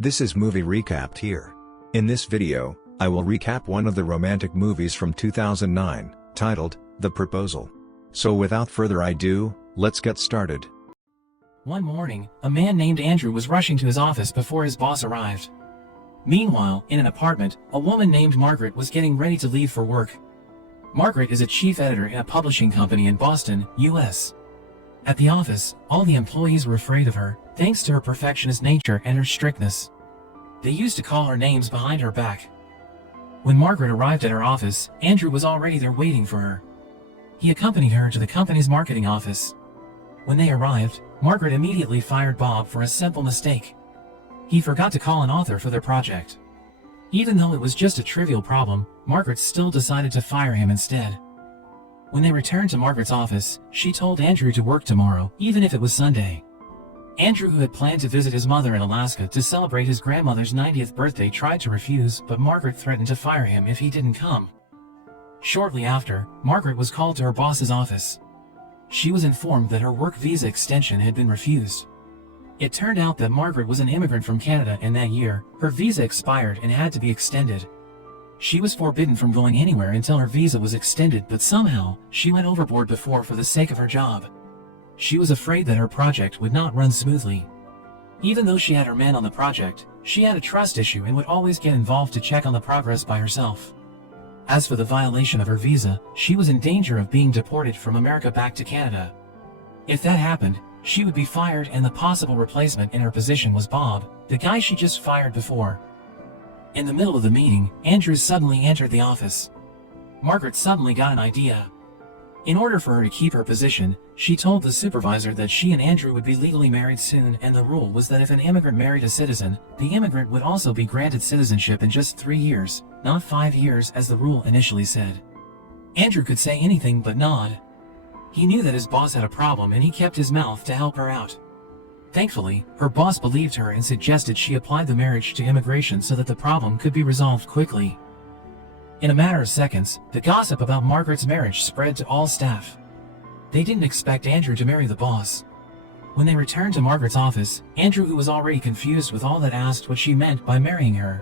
This is movie recapped here. In this video, I will recap one of the romantic movies from 2009, titled, The Proposal. So without further ado, let's get started. One morning, a man named Andrew was rushing to his office before his boss arrived. Meanwhile, in an apartment, a woman named Margaret was getting ready to leave for work. Margaret is a chief editor in a publishing company in Boston, US. At the office, all the employees were afraid of her, thanks to her perfectionist nature and her strictness. They used to call her names behind her back. When Margaret arrived at her office, Andrew was already there waiting for her. He accompanied her to the company's marketing office. When they arrived, Margaret immediately fired Bob for a simple mistake. He forgot to call an author for their project. Even though it was just a trivial problem, Margaret still decided to fire him instead. When they returned to Margaret's office, she told Andrew to work tomorrow, even if it was Sunday. Andrew, who had planned to visit his mother in Alaska to celebrate his grandmother's 90th birthday, tried to refuse, but Margaret threatened to fire him if he didn't come. Shortly after, Margaret was called to her boss's office. She was informed that her work visa extension had been refused. It turned out that Margaret was an immigrant from Canada, and that year, her visa expired and had to be extended. She was forbidden from going anywhere until her visa was extended, but somehow, she went overboard before for the sake of her job. She was afraid that her project would not run smoothly. Even though she had her man on the project, she had a trust issue and would always get involved to check on the progress by herself. As for the violation of her visa, she was in danger of being deported from America back to Canada. If that happened, she would be fired, and the possible replacement in her position was Bob, the guy she just fired before. In the middle of the meeting, Andrew suddenly entered the office. Margaret suddenly got an idea. In order for her to keep her position, she told the supervisor that she and Andrew would be legally married soon, and the rule was that if an immigrant married a citizen, the immigrant would also be granted citizenship in just 3 years, not 5 years as the rule initially said. Andrew could say anything but nod. He knew that his boss had a problem, and he kept his mouth to help her out. Thankfully, her boss believed her and suggested she apply the marriage to immigration so that the problem could be resolved quickly. In a matter of seconds, the gossip about Margaret's marriage spread to all staff. They didn't expect Andrew to marry the boss. When they returned to Margaret's office, Andrew, who was already confused with all that, asked what she meant by marrying her.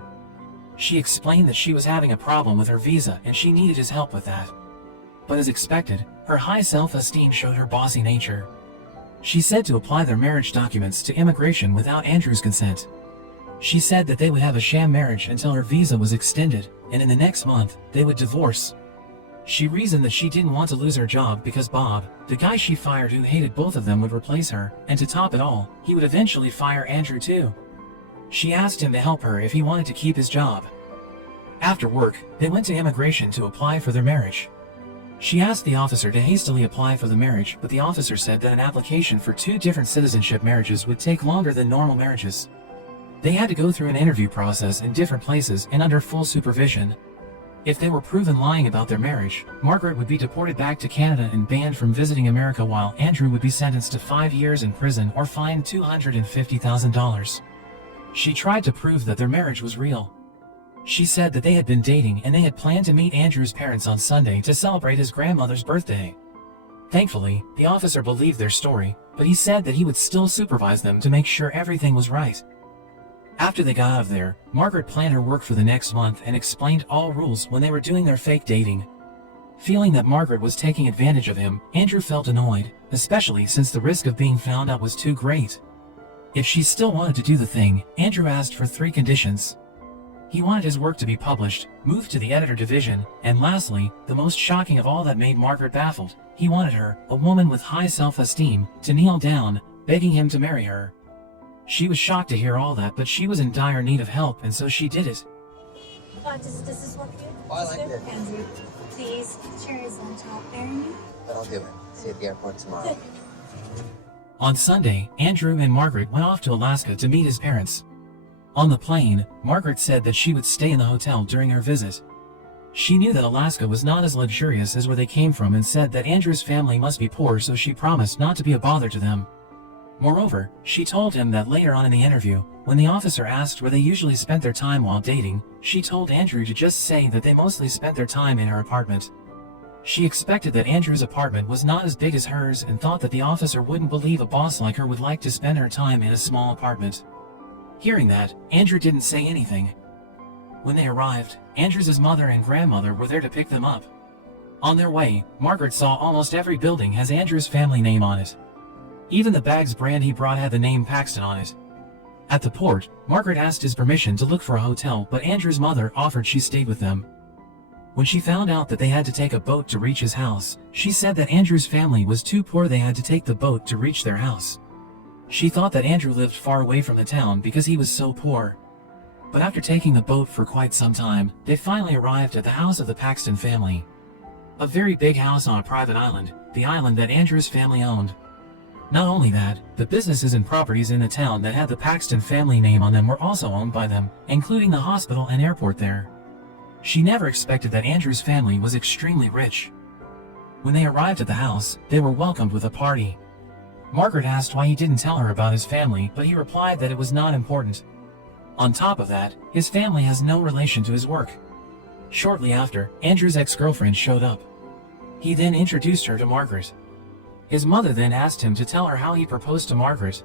She explained that she was having a problem with her visa and she needed his help with that. But as expected, her high self-esteem showed her bossy nature. She said to apply their marriage documents to immigration without Andrew's consent. She said that they would have a sham marriage until her visa was extended, and in the next month, they would divorce. She reasoned that she didn't want to lose her job because Bob, the guy she fired who hated both of them, would replace her, and to top it all, he would eventually fire Andrew too. She asked him to help her if he wanted to keep his job. After work, they went to immigration to apply for their marriage. She asked the officer to hastily apply for the marriage, but the officer said that an application for 2 different citizenship marriages would take longer than normal marriages. They had to go through an interview process in different places and under full supervision. If they were proven lying about their marriage, Margaret would be deported back to Canada and banned from visiting America, while Andrew would be sentenced to 5 years in prison or fined $250,000. She tried to prove that their marriage was real. She said that they had been dating and they had planned to meet Andrew's parents on Sunday to celebrate his grandmother's birthday. Thankfully, the officer believed their story, but he said that he would still supervise them to make sure everything was right. After they got out of there, Margaret planned her work for the next month and explained all rules when they were doing their fake dating. Feeling that Margaret was taking advantage of him, Andrew felt annoyed, especially since the risk of being found out was too great. If she still wanted to do the thing, Andrew asked for 3 conditions. He wanted his work to be published, moved to the editor division, and lastly, the most shocking of all that made Margaret baffled, he wanted her, a woman with high self-esteem, to kneel down, begging him to marry her. She was shocked to hear all that, but she was in dire need of help, and so she did it. Does this work for you? Oh, I like it. Andrew, please, chairs on top. Marry me? That'll do it. See you at the airport tomorrow. On Sunday, Andrew and Margaret went off to Alaska to meet his parents. On the plane, Margaret said that she would stay in the hotel during her visit. She knew that Alaska was not as luxurious as where they came from and said that Andrew's family must be poor, so she promised not to be a bother to them. Moreover, she told him that later on in the interview, when the officer asked where they usually spent their time while dating, she told Andrew to just say that they mostly spent their time in her apartment. She expected that Andrew's apartment was not as big as hers and thought that the officer wouldn't believe a boss like her would like to spend her time in a small apartment. Hearing that, Andrew didn't say anything. When they arrived, Andrew's mother and grandmother were there to pick them up. On their way, Margaret saw almost every building has Andrew's family name on it. Even the bag's brand he brought had the name Paxton on it. At the port, Margaret asked his permission to look for a hotel, but Andrew's mother offered she stayed with them. When she found out that they had to take a boat to reach his house, she said that Andrew's family was too poor, they had to take the boat to reach their house. She thought that Andrew lived far away from the town because he was so poor. But after taking the boat for quite some time, they finally arrived at the house of the Paxton family. A very big house on a private island, the island that Andrew's family owned. Not only that, the businesses and properties in the town that had the Paxton family name on them were also owned by them, including the hospital and airport there. She never expected that Andrew's family was extremely rich. When they arrived at the house, they were welcomed with a party. Margaret asked why he didn't tell her about his family, but he replied that it was not important. On top of that, his family has no relation to his work. Shortly after, Andrew's ex-girlfriend showed up. He then introduced her to Margaret. His mother then asked him to tell her how he proposed to Margaret.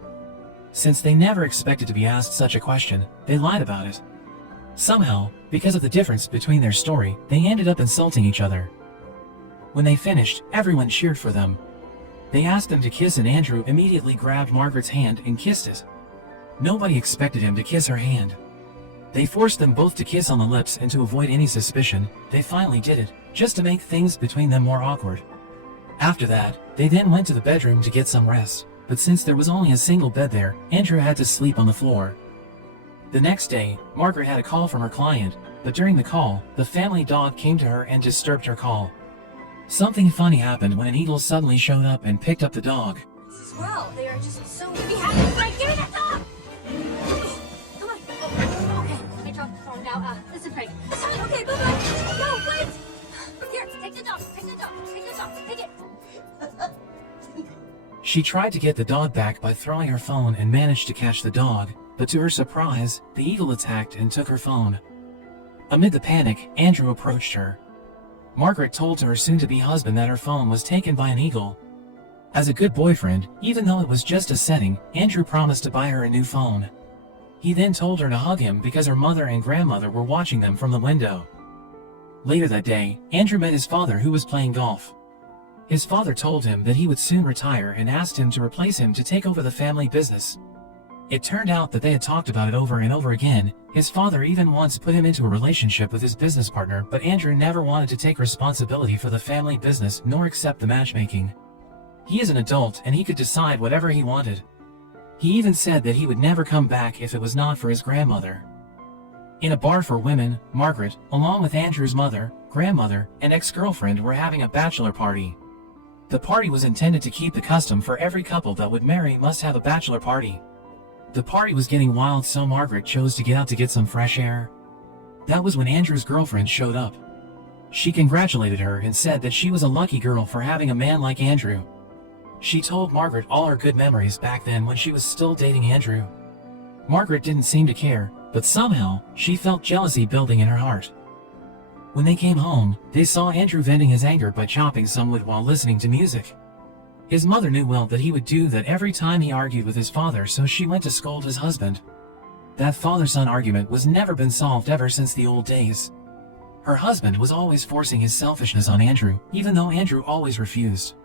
Since they never expected to be asked such a question, they lied about it. Somehow, because of the difference between their story, they ended up insulting each other. When they finished, everyone cheered for them. They asked them to kiss and Andrew immediately grabbed Margaret's hand and kissed it. Nobody expected him to kiss her hand. They forced them both to kiss on the lips, and to avoid any suspicion, they finally did it, just to make things between them more awkward. After that, they then went to the bedroom to get some rest, but since there was only a single bed there, Andrew had to sleep on the floor. The next day, Margaret had a call from her client, but during the call, the family dog came to her and disturbed her call. Something funny happened when an eagle suddenly showed up and picked up the dog. Wow, they are just so behind. Like, give me that dog! Come on. Oh, okay. I dropped the phone now. Listen, Frank. Sorry, okay, bye-bye. No, wait! Here, take the dog. Take the dog. Take the dog. Take it. She tried to get the dog back by throwing her phone and managed to catch the dog, but to her surprise, the eagle attacked and took her phone. Amid the panic, Andrew approached her. Margaret told to her soon-to-be husband that her phone was taken by an eagle. As a good boyfriend, even though it was just a setting, Andrew promised to buy her a new phone. He then told her to hug him because her mother and grandmother were watching them from the window. Later that day, Andrew met his father, who was playing golf. His father told him that he would soon retire and asked him to replace him to take over the family business. It turned out that they had talked about it over and over again. His father even once put him into a relationship with his business partner, but Andrew never wanted to take responsibility for the family business nor accept the matchmaking. He is an adult and he could decide whatever he wanted. He even said that he would never come back if it was not for his grandmother. In a bar for women, Margaret, along with Andrew's mother, grandmother, and ex-girlfriend were having a bachelor party. The party was intended to keep the custom for every couple that would marry must have a bachelor party. The party was getting wild, so Margaret chose to get out to get some fresh air. That was when Andrew's girlfriend showed up. She congratulated her and said that she was a lucky girl for having a man like Andrew. She told Margaret all her good memories back then when she was still dating Andrew. Margaret didn't seem to care, but somehow, she felt jealousy building in her heart. When they came home, they saw Andrew venting his anger by chopping some wood while listening to music. His mother knew well that he would do that every time he argued with his father, so she went to scold his husband. That father-son argument was never been solved ever since the old days. Her husband was always forcing his selfishness on Andrew, even though Andrew always refused.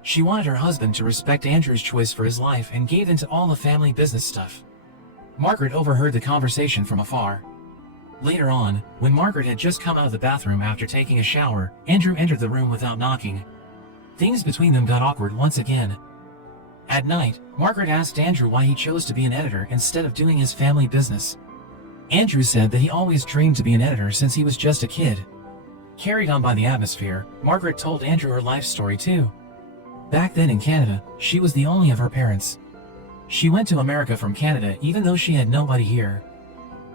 She wanted her husband to respect Andrew's choice for his life and gave in to all the family business stuff. Margaret overheard the conversation from afar. Later on, when Margaret had just come out of the bathroom after taking a shower, Andrew entered the room without knocking. Things between them got awkward once again. At night, Margaret asked Andrew why he chose to be an editor instead of doing his family business. Andrew said that he always dreamed to be an editor since he was just a kid. Carried on by the atmosphere, Margaret told Andrew her life story too. Back then in Canada, she was the only of her parents. She went to America from Canada even though she had nobody here.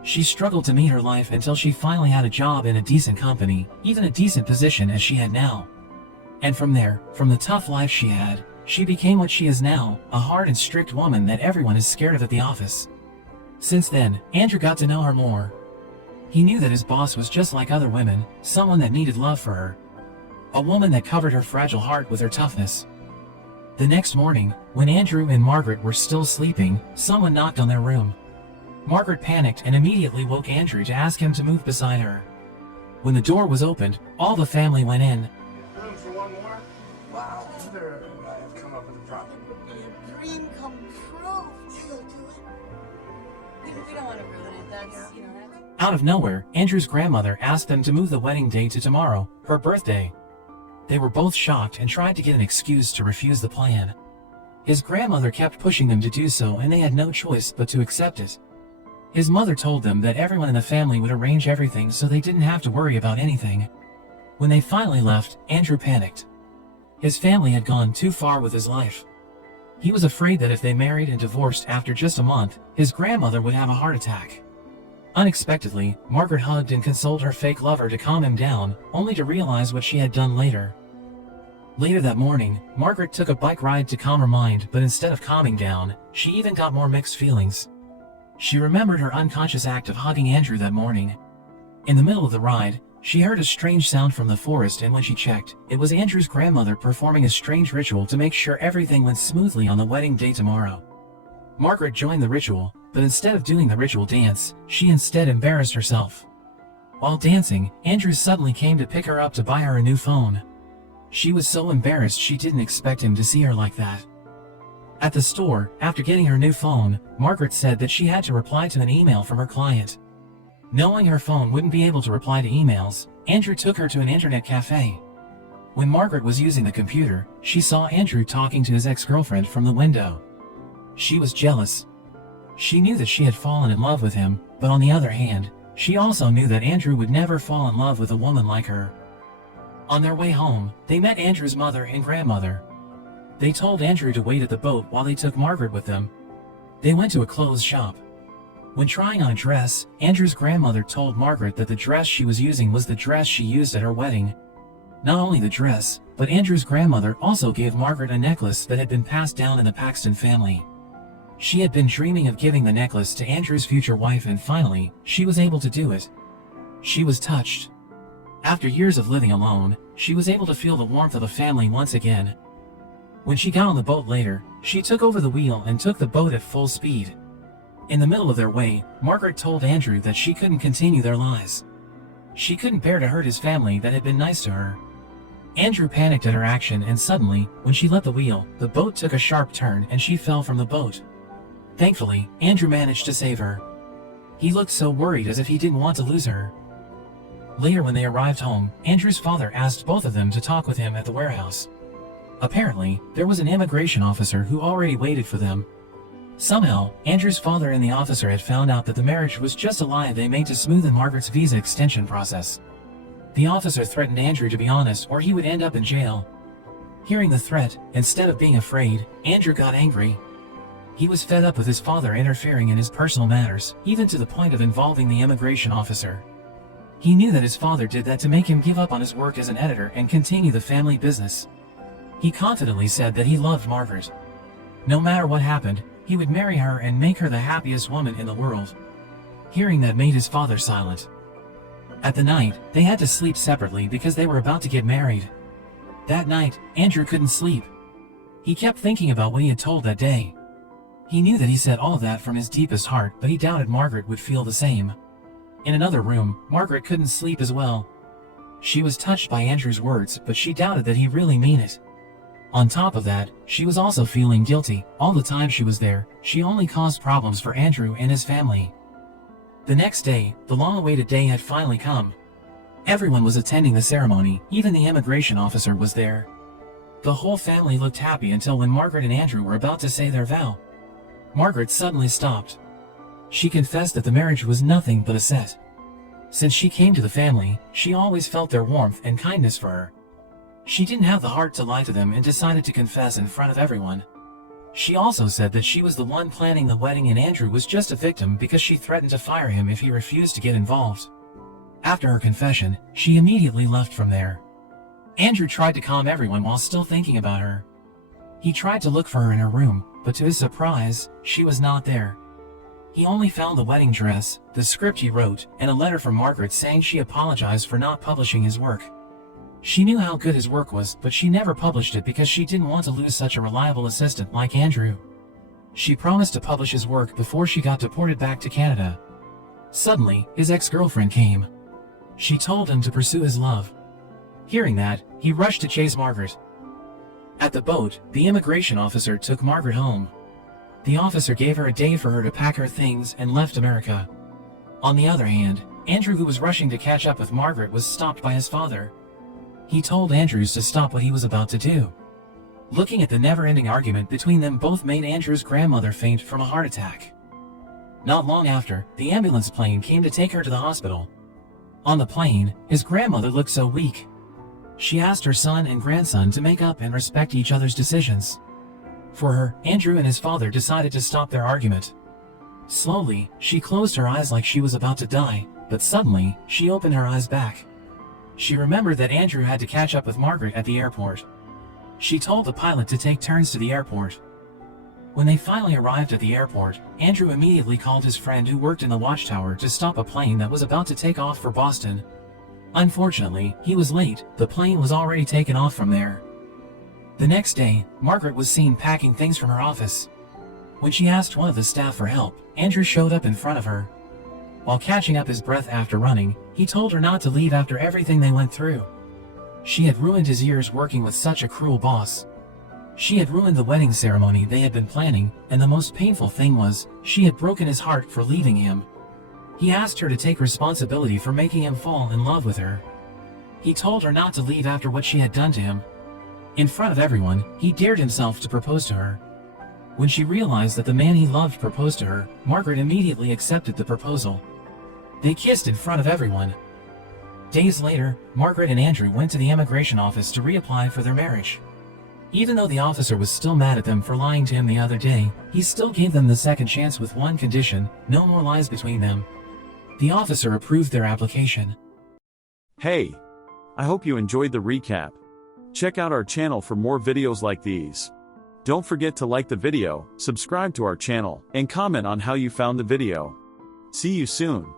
She struggled to meet her life until she finally had a job in a decent company, even a decent position as she had now. And from there, from the tough life she had, she became what she is now, a hard and strict woman that everyone is scared of at the office. Since then, Andrew got to know her more. He knew that his boss was just like other women, someone that needed love for her. A woman that covered her fragile heart with her toughness. The next morning, when Andrew and Margaret were still sleeping, someone knocked on their room. Margaret panicked and immediately woke Andrew to ask him to move beside her. When the door was opened, all the family went in. Room for one more? Wow. Mother and I have come up with a problem. Dream come true. You'll do it. We don't want to ruin it. That's. Out of nowhere, Andrew's grandmother asked them to move the wedding day to tomorrow, her birthday. They were both shocked and tried to get an excuse to refuse the plan. His grandmother kept pushing them to do so, and they had no choice but to accept it. His mother told them that everyone in the family would arrange everything so they didn't have to worry about anything. When they finally left, Andrew panicked. His family had gone too far with his life. He was afraid that if they married and divorced after just a month, his grandmother would have a heart attack. Unexpectedly, Margaret hugged and consoled her fake lover to calm him down, only to realize what she had done later. Later that morning, Margaret took a bike ride to calm her mind, but instead of calming down, she even got more mixed feelings. She remembered her unconscious act of hugging Andrew that morning. In the middle of the ride, she heard a strange sound from the forest, and when she checked, it was Andrew's grandmother performing a strange ritual to make sure everything went smoothly on the wedding day tomorrow. Margaret joined the ritual, but instead of doing the ritual dance, she instead embarrassed herself. While dancing, Andrew suddenly came to pick her up to buy her a new phone. She was so embarrassed she didn't expect him to see her like that. At the store, after getting her new phone, Margaret said that she had to reply to an email from her client. Knowing her phone wouldn't be able to reply to emails, Andrew took her to an internet cafe. When Margaret was using the computer, she saw Andrew talking to his ex-girlfriend from the window. She was jealous. She knew that she had fallen in love with him, but on the other hand, she also knew that Andrew would never fall in love with a woman like her. On their way home, they met Andrew's mother and grandmother. They told Andrew to wait at the boat while they took Margaret with them. They went to a clothes shop. When trying on a dress, Andrew's grandmother told Margaret that the dress she was using was the dress she used at her wedding. Not only the dress, but Andrew's grandmother also gave Margaret a necklace that had been passed down in the Paxton family. She had been dreaming of giving the necklace to Andrew's future wife, and finally, she was able to do it. She was touched. After years of living alone, she was able to feel the warmth of a family once again. When she got on the boat later, she took over the wheel and took the boat at full speed. In the middle of their way, Margaret told Andrew that she couldn't continue their lies. She couldn't bear to hurt his family that had been nice to her. Andrew panicked at her action, and suddenly, when she let the wheel, the boat took a sharp turn and she fell from the boat. Thankfully, Andrew managed to save her. He looked so worried, as if he didn't want to lose her. Later, when they arrived home, Andrew's father asked both of them to talk with him at the warehouse. Apparently, there was an immigration officer who already waited for them. Somehow, Andrew's father and the officer had found out that the marriage was just a lie they made to smoothen Margaret's visa extension process. The officer threatened Andrew to be honest or he would end up in jail. Hearing the threat, instead of being afraid, Andrew got angry. He was fed up with his father interfering in his personal matters, even to the point of involving the immigration officer. He knew that his father did that to make him give up on his work as an editor and continue the family business. He confidently said that he loved Margaret. No matter what happened, he would marry her and make her the happiest woman in the world. Hearing that made his father silent. At the night, they had to sleep separately because they were about to get married. That night, Andrew couldn't sleep. He kept thinking about what he had told that day. He knew that he said all that from his deepest heart, but he doubted Margaret would feel the same. In another room, Margaret couldn't sleep as well. She was touched by Andrew's words, but she doubted that he really meant it. On top of that, she was also feeling guilty. All the time she was there, she only caused problems for Andrew and his family. The next day, the long-awaited day had finally come. Everyone was attending the ceremony, even the immigration officer was there. The whole family looked happy until when Margaret and Andrew were about to say their vow. Margaret suddenly stopped. She confessed that the marriage was nothing but a set. Since she came to the family, she always felt their warmth and kindness for her. She didn't have the heart to lie to them and decided to confess in front of everyone. She also said that she was the one planning the wedding and Andrew was just a victim because she threatened to fire him if he refused to get involved. After her confession, she immediately left from there. Andrew tried to calm everyone while still thinking about her. He tried to look for her in her room, but to his surprise, she was not there. He only found the wedding dress, the script he wrote, and a letter from Margaret saying she apologized for not publishing his work. She knew how good his work was, but she never published it because she didn't want to lose such a reliable assistant like Andrew. She promised to publish his work before she got deported back to Canada. Suddenly, his ex-girlfriend came. She told him to pursue his love. Hearing that, he rushed to chase Margaret. At the boat, the immigration officer took Margaret home. The officer gave her a day for her to pack her things and left America. On the other hand, Andrew, who was rushing to catch up with Margaret, was stopped by his father. He told Andrews to stop what he was about to do. Looking at the never-ending argument between them both made Andrew's grandmother faint from a heart attack. Not long after, the ambulance plane came to take her to the hospital. On the plane, his grandmother looked so weak. She asked her son and grandson to make up and respect each other's decisions. For her, Andrew and his father decided to stop their argument. Slowly, she closed her eyes like she was about to die, but suddenly, she opened her eyes back. She remembered that Andrew had to catch up with Margaret at the airport. She told the pilot to take turns to the airport. When they finally arrived at the airport, Andrew immediately called his friend who worked in the watchtower to stop a plane that was about to take off for Boston. Unfortunately, he was late. The plane was already taken off from there. The next day, Margaret was seen packing things from her office. When she asked one of the staff for help, Andrew showed up in front of her. While catching up his breath after running, he told her not to leave after everything they went through. She had ruined his years working with such a cruel boss. She had ruined the wedding ceremony they had been planning, and the most painful thing was, she had broken his heart for leaving him. He asked her to take responsibility for making him fall in love with her. He told her not to leave after what she had done to him. In front of everyone, he dared himself to propose to her. When she realized that the man he loved proposed to her, Margaret immediately accepted the proposal. They kissed in front of everyone. Days later, Margaret and Andrew went to the immigration office to reapply for their marriage. Even though the officer was still mad at them for lying to him the other day, he still gave them the second chance with one condition: no more lies between them. The officer approved their application. Hey! I hope you enjoyed the recap. Check out our channel for more videos like these. Don't forget to like the video, subscribe to our channel, and comment on how you found the video. See you soon.